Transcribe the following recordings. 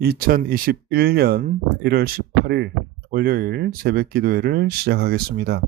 2021년 1월 18일 월요일 새벽 기도회를 시작하겠습니다.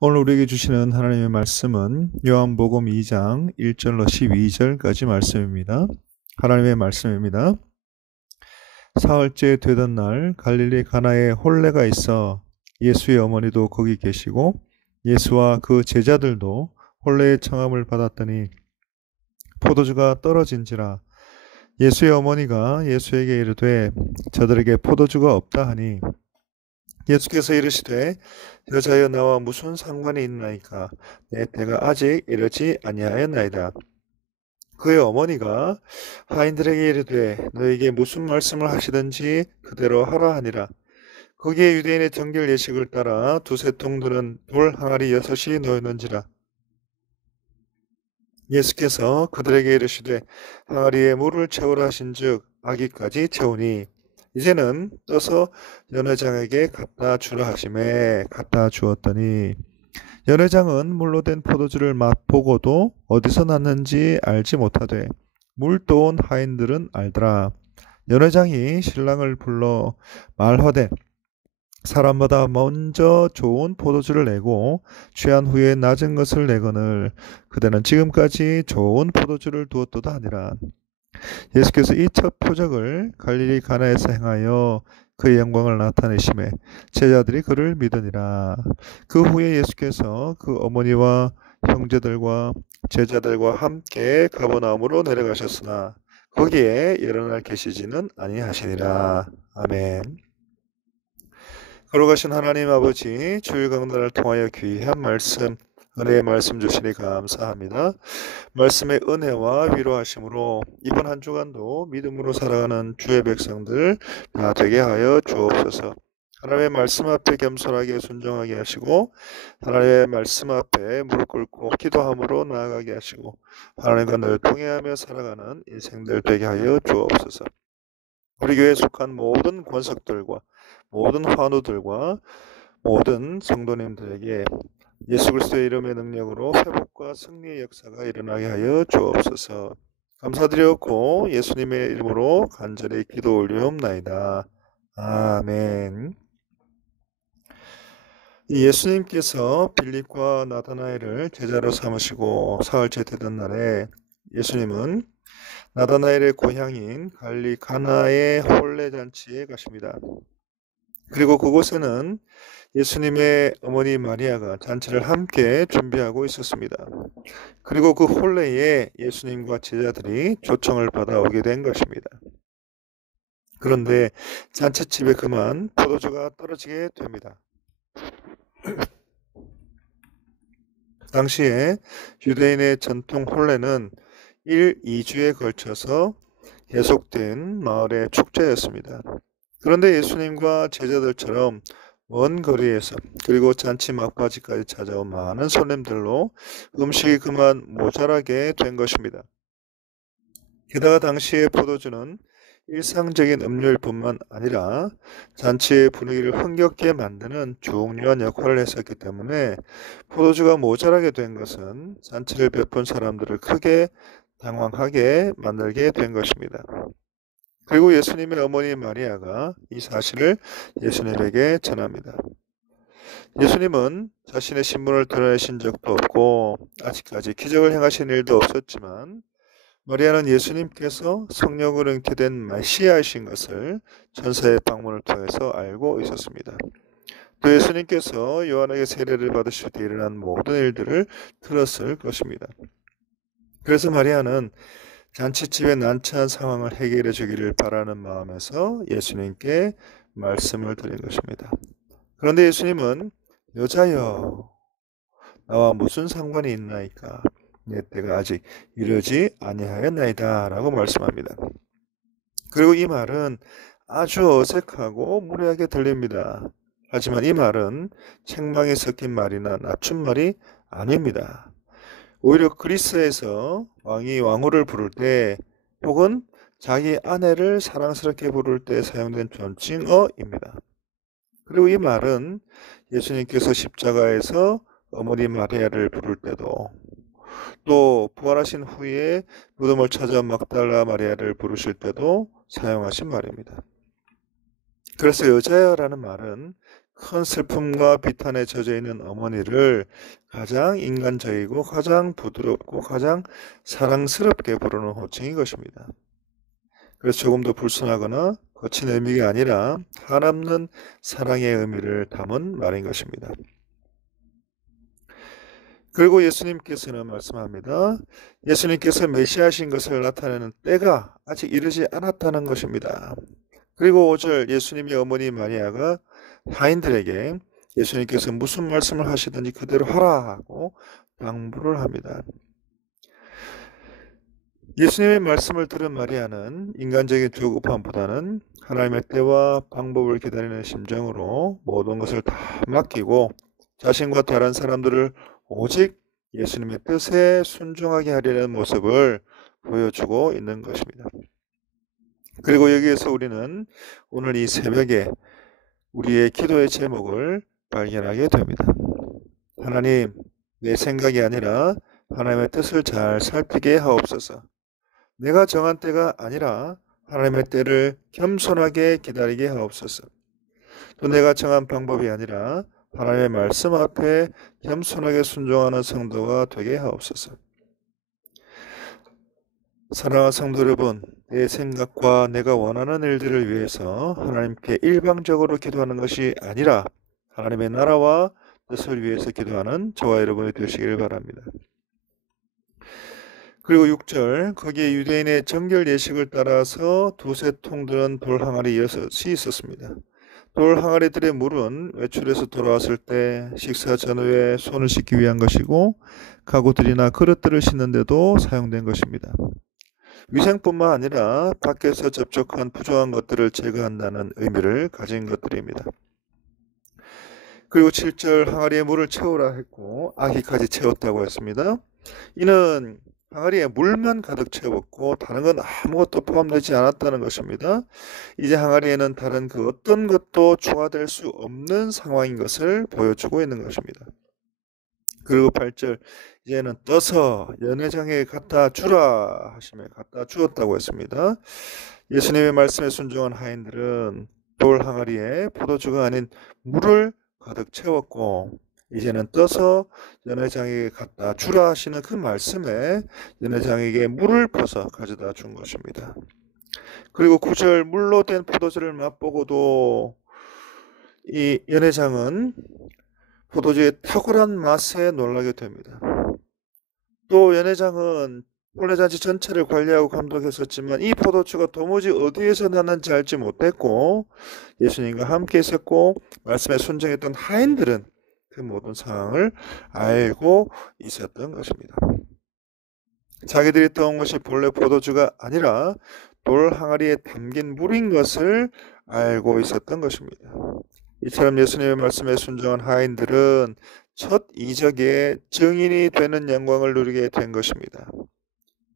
오늘 우리에게 주시는 하나님의 말씀은 요한복음 2장 1절로 12절까지 말씀입니다. 하나님의 말씀입니다. 사흘째 되던 날 갈릴리 가나에 혼례가 있어 예수의 어머니도 거기 계시고 예수와 그 제자들도 혼례의 청함을 받았더니 포도주가 떨어진지라 예수의 어머니가 예수에게 이르되 저들에게 포도주가 없다 하니 예수께서 이르시되 여자여 나와 무슨 상관이 있나이까 내 때가 아직 이르지 아니하였나이다. 그의 어머니가 하인들에게 이르되 너에게 무슨 말씀을 하시든지 그대로 하라 하니라. 거기에 유대인의 정결 예식을 따라 두세 통들은 돌 항아리 6이 놓였는지라. 예수께서 그들에게 이르시되 항아리에 물을 채우라 하신즉 아기까지 채우니 이제는 떠서 연회장에게 갖다 주라 하시매 갖다 주었더니 연회장은 물로 된 포도주를 맛보고도 어디서 났는지 알지 못하되 물 떠온 하인들은 알더라. 연회장이 신랑을 불러 말하되 사람마다 먼저 좋은 포도주를 내고 취한 후에 낮은 것을 내거늘 그대는 지금까지 좋은 포도주를 두었도다 하니라. 예수께서 이 첫 표적을 갈릴리 가나에서 행하여 그의 영광을 나타내심에 제자들이 그를 믿으니라. 그 후에 예수께서 그 어머니와 형제들과 제자들과 함께 가버나움으로 내려가셨으나 거기에 여러 날 계시지는 아니하시니라. 아멘. 거룩하신 하나님 아버지, 주일 강단을 통하여 귀한 말씀, 은혜의 말씀 주시니 감사합니다. 말씀의 은혜와 위로하심으로 이번 한 주간도 믿음으로 살아가는 주의 백성들 다 되게 하여 주옵소서. 하나님의 말씀 앞에 겸손하게 순종하게 하시고 하나님의 말씀 앞에 무릎 꿇고 기도함으로 나아가게 하시고 하나님과 늘 통회하며 살아가는 인생들 되게 하여 주옵소서. 우리 교회에 속한 모든 권석들과 모든 환우들과 모든 성도님들에게 예수 그리스도의 이름의 능력으로 회복과 승리의 역사가 일어나게 하여 주옵소서. 감사드렸고 예수님의 이름으로 간절히 기도 올리옵나이다. 아멘. 예수님께서 빌립과 나다나엘을 제자로 삼으시고 사흘째 되던 날에 예수님은 나다나엘의 고향인 갈릴리 가나의 혼례잔치에 가십니다. 그리고 그곳에는 예수님의 어머니 마리아가 잔치를 함께 준비하고 있었습니다. 그리고 그 혼례에 예수님과 제자들이 초청을 받아오게 된 것입니다. 그런데 잔치집에 그만 포도주가 떨어지게 됩니다. 당시에 유대인의 전통 혼례는 2주에 걸쳐서 계속된 마을의 축제였습니다. 그런데 예수님과 제자들처럼 먼 거리에서 그리고 잔치 막바지까지 찾아온 많은 손님들로 음식이 그만 모자라게 된 것입니다. 게다가 당시의 포도주는 일상적인 음료일 뿐만 아니라 잔치의 분위기를 흥겹게 만드는 중요한 역할을 했었기 때문에 포도주가 모자라게 된 것은 잔치를 베푼 사람들을 크게 당황하게 만들게 된 것입니다. 그리고 예수님의 어머니 마리아가 이 사실을 예수님에게 전합니다. 예수님은 자신의 신분을 드러내신 적도 없고 아직까지 기적을 행하신 일도 없었지만 마리아는 예수님께서 성령으로 잉태된 메시아이신 것을 천사의 방문을 통해서 알고 있었습니다. 또 예수님께서 요한에게 세례를 받으실 때 일어난 모든 일들을 들었을 것입니다. 그래서 마리아는 잔치집의 난처한 상황을 해결해 주기를 바라는 마음에서 예수님께 말씀을 드린 것입니다. 그런데 예수님은 여자여 나와 무슨 상관이 있나이까 내 때가 아직 이르지 아니하였나이다 라고 말씀합니다. 그리고 이 말은 아주 어색하고 무례하게 들립니다. 하지만 이 말은 책망이 섞인 말이나 낮춤말이 아닙니다. 오히려 그리스에서 왕이 왕후를 부를 때 혹은 자기 아내를 사랑스럽게 부를 때 사용된 존칭어입니다. 그리고 이 말은 예수님께서 십자가에서 어머니 마리아를 부를 때도 또 부활하신 후에 무덤을 찾아 막달라 마리아를 부르실 때도 사용하신 말입니다. 그래서 여자여라는 말은 큰 슬픔과 비탄에 젖어 있는 어머니를 가장 인간적이고 가장 부드럽고 가장 사랑스럽게 부르는 호칭인 것입니다. 그래서 조금 더 불순하거나 거친 의미가 아니라 한없는 사랑의 의미를 담은 말인 것입니다. 그리고 예수님께서는 말씀합니다. 예수님께서 메시아신 것을 나타내는 때가 아직 이르지 않았다는 것입니다. 그리고 5절 예수님의 어머니 마리아가 하인들에게 예수님께서 무슨 말씀을 하시든지 그대로 하라 하고 당부를 합니다. 예수님의 말씀을 들은 마리아는 인간적인 조급함보다는 하나님의 때와 방법을 기다리는 심정으로 모든 것을 다 맡기고 자신과 다른 사람들을 오직 예수님의 뜻에 순종하게 하려는 모습을 보여주고 있는 것입니다. 그리고 여기에서 우리는 오늘 이 새벽에 우리의 기도의 제목을 발견하게 됩니다. 하나님, 내 생각이 아니라 하나님의 뜻을 잘 살피게 하옵소서. 내가 정한 때가 아니라 하나님의 때를 겸손하게 기다리게 하옵소서. 또 내가 정한 방법이 아니라 하나님의 말씀 앞에 겸손하게 순종하는 성도가 되게 하옵소서. 사랑하는 성도 여러분, 내 생각과 내가 원하는 일들을 위해서 하나님께 일방적으로 기도하는 것이 아니라 하나님의 나라와 뜻을 위해서 기도하는 저와 여러분이 되시길 바랍니다. 그리고 6절, 거기에 유대인의 정결 예식을 따라서 두세 통 들은 돌 항아리 6이 있었습니다. 돌 항아리들의 물은 외출해서 돌아왔을 때 식사 전후에 손을 씻기 위한 것이고 가구들이나 그릇들을 씻는 데도 사용된 것입니다. 위생뿐만 아니라 밖에서 접촉한 부족한 것들을 제거한다는 의미를 가진 것들입니다. 그리고 7절 항아리에 물을 채우라 했고 아기까지 채웠다고 했습니다. 이는 항아리에 물만 가득 채웠고 다른 건 아무것도 포함되지 않았다는 것입니다. 이제 항아리에는 다른 그 어떤 것도 추가될 수 없는 상황인 것을 보여주고 있는 것입니다. 그리고 8절 이제는 떠서 연회장에 갖다 주라 하시며 갖다 주었다고 했습니다. 예수님의 말씀에 순종한 하인들은 돌 항아리에 포도주가 아닌 물을 가득 채웠고 이제는 떠서 연회장에게 갖다 주라 하시는 그 말씀에 연회장에게 물을 퍼서 가져다 준 것입니다. 그리고 9절 물로 된 포도주를 맛보고도 이 연회장은 포도주의 탁월한 맛에 놀라게 됩니다. 또 연회장은 혼례잔치 전체를 관리하고 감독했었지만 이 포도주가 도무지 어디에서 났는지 알지 못했고 예수님과 함께 있었고 말씀에 순종했던 하인들은 그 모든 상황을 알고 있었던 것입니다. 자기들이 떠온 것이 본래 포도주가 아니라 돌 항아리에 담긴 물인 것을 알고 있었던 것입니다. 이처럼 예수님의 말씀에 순종한 하인들은 첫 이적의 증인이 되는 영광을 누리게 된 것입니다.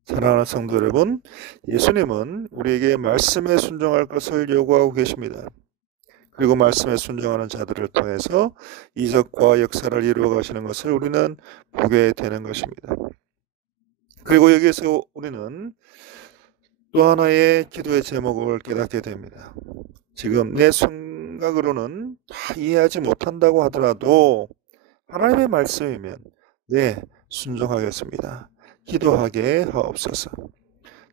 사랑하는 성도 여러분, 예수님은 우리에게 말씀에 순종할 것을 요구하고 계십니다. 그리고 말씀에 순종하는 자들을 통해서 이적과 역사를 이루어 가시는 것을 우리는 보게 되는 것입니다. 그리고 여기에서 우리는 또 하나의 기도의 제목을 깨닫게 됩니다. 지금 내 생각으로는 다 이해하지 못한다고 하더라도 하나님의 말씀이면 네, 순종하겠습니다. 기도하게 하옵소서.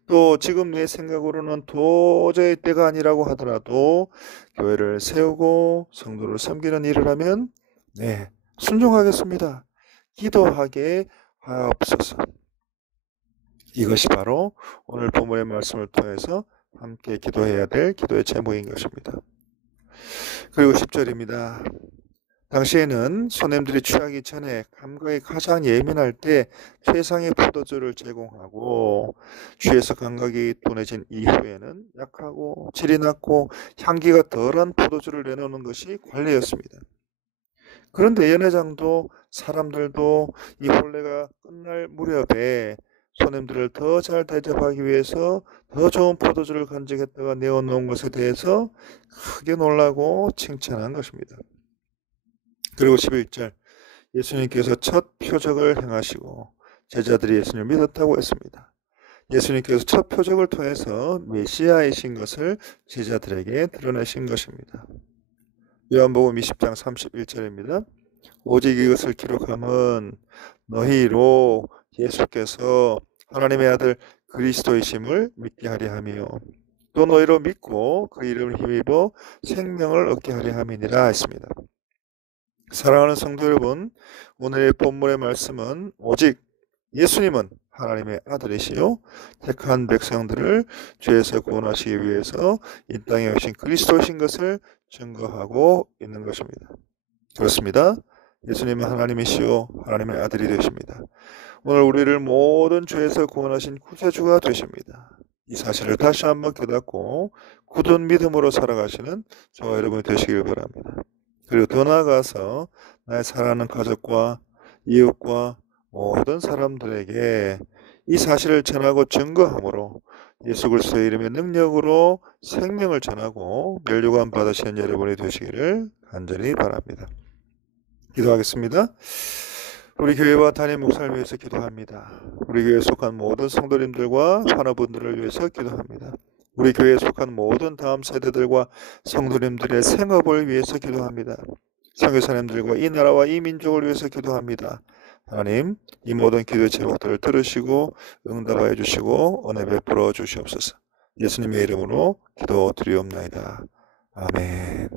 또 지금 내 생각으로는 도저히 때가 아니라고 하더라도 교회를 세우고 성도를 섬기는 일을 하면 네, 순종하겠습니다. 기도하게 하옵소서. 이것이 바로 오늘 본문의 말씀을 통해서 함께 기도해야 될 기도의 제목인 것입니다. 그리고 10절입니다. 당시에는 손님들이 취하기 전에 감각이 가장 예민할 때 최상의 포도주를 제공하고 취해서 감각이 둔해진 이후에는 약하고 질이 낮고 향기가 덜한 포도주를 내놓는 것이 관례였습니다. 그런데 연회장도 사람들도 이 혼례가 끝날 무렵에 손님들을 더 잘 대접하기 위해서 더 좋은 포도주를 간직했다가 내어놓은 것에 대해서 크게 놀라고 칭찬한 것입니다. 그리고 11절 예수님께서 첫 표적을 행하시고 제자들이 예수님을 믿었다고 했습니다. 예수님께서 첫 표적을 통해서 메시아이신 것을 제자들에게 드러내신 것입니다. 요한복음 20장 31절입니다. 오직 이것을 기록함은 너희로 예수께서 하나님의 아들 그리스도이심을 믿게 하려 하며 또 너희로 믿고 그 이름을 힘입어 생명을 얻게 하려 함이니라 했습니다. 사랑하는 성도 여러분, 오늘의 본문의 말씀은 오직 예수님은 하나님의 아들이시요 택한 백성들을 죄에서 구원하시기 위해서 이 땅에 오신 그리스도이신 것을 증거하고 있는 것입니다. 그렇습니다. 예수님은 하나님이시요 하나님의 아들이 되십니다. 오늘 우리를 모든 죄에서 구원하신 구세주가 되십니다. 이 사실을 다시 한번 깨닫고 굳은 믿음으로 살아가시는 저와 여러분이 되시길 바랍니다. 그리고 더 나아가서 나의 사랑하는 가족과 이웃과 모든 사람들에게 이 사실을 전하고 증거함으로 예수 그리스도의 이름의 능력으로 생명을 전하고 면류관 받으시는 여러분이 되시기를 간절히 바랍니다. 기도하겠습니다. 우리 교회와 담임 목사를 위해서 기도합니다. 우리 교회에 속한 모든 성도님들과 환우분들을 위해서 기도합니다. 우리 교회에 속한 모든 다음 세대들과 성도님들의 생업을 위해서 기도합니다. 선교사님들과 이 나라와 이 민족을 위해서 기도합니다. 하나님, 이 모든 기도의 제목들을 들으시고 응답하여 주시고 은혜 베풀어 주시옵소서. 예수님의 이름으로 기도드리옵나이다. 아멘.